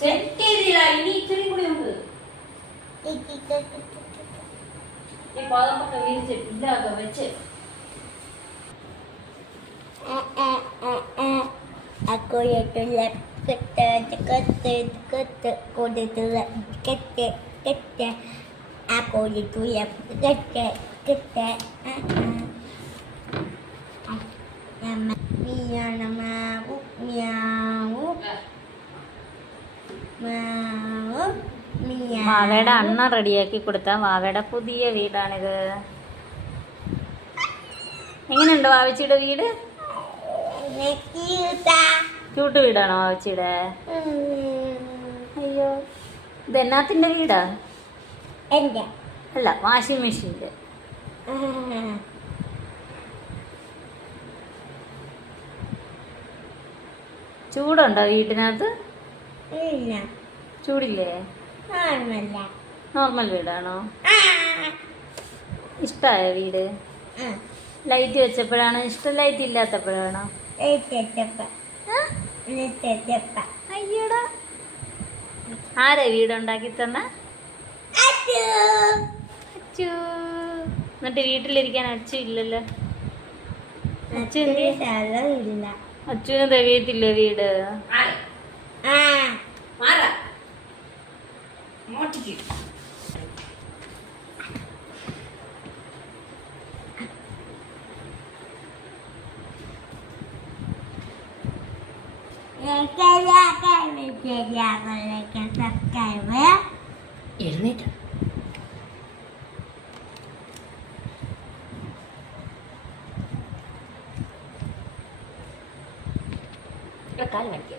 Set ചെയ്തില്ല, ഇനി ഇച്ചിരി കൂടി ഉണ്ട്. പാദപ്പൊക്കെ വിരിച്ച് ഇല്ലാതെ വെച്ച് aku itu lep kete kode telak kete aku itu lep kete nama വാവയുടെ അണ്ണ റെഡിയാക്കി കൊടുത്ത വാവയുടെ പുതിയ വീടാണിത്. എങ്ങനെയുണ്ട് വാവച്ചിയുടെ വീട്? ക്യൂട്ട് വീടാണോ വാവച്ചിയുടെ? അയ്യോ, ഇത് എന്നാത്തിന്റെ വീടാ? അല്ല, വാഷിംഗ് മെഷീൻ്റെ. ചൂടുണ്ടോ വീട്ടിനകത്ത്? ചൂടില്ലേ? നോർമൽ വീടാണോ? ഇഷ്ടമായ വീട്? ലൈറ്റ് വെച്ചപ്പോഴാണോ ഇഷ്ടം, ലൈറ്റ് ഇല്ലാത്തപ്പോഴാണോ? അയ്യടാ, ആരാ വീടുണ്ടാക്കി തന്ന? അച്ചു. എന്നിട്ട് വീട്ടിലിരിക്കാൻ അച്ചു ഇല്ലല്ലോ. അച്ചുവിന് തികയത്തില്ലേ വീട്? എഴുന്നേറ്റ് കാല് കാണിക്കുക.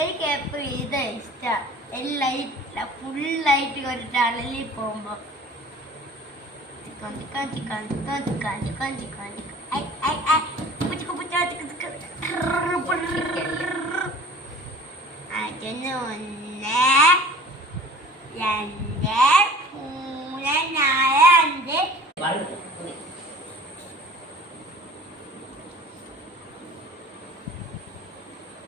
എനിക്ക് എപ്പോഴും ഇത് ഇഷ്ടം. ലൈറ്റ് ഫുള്ളായിട്ട് ഒരു ടണലിൽ പോകുമ്പോ അതിന് 1 2 3 4 5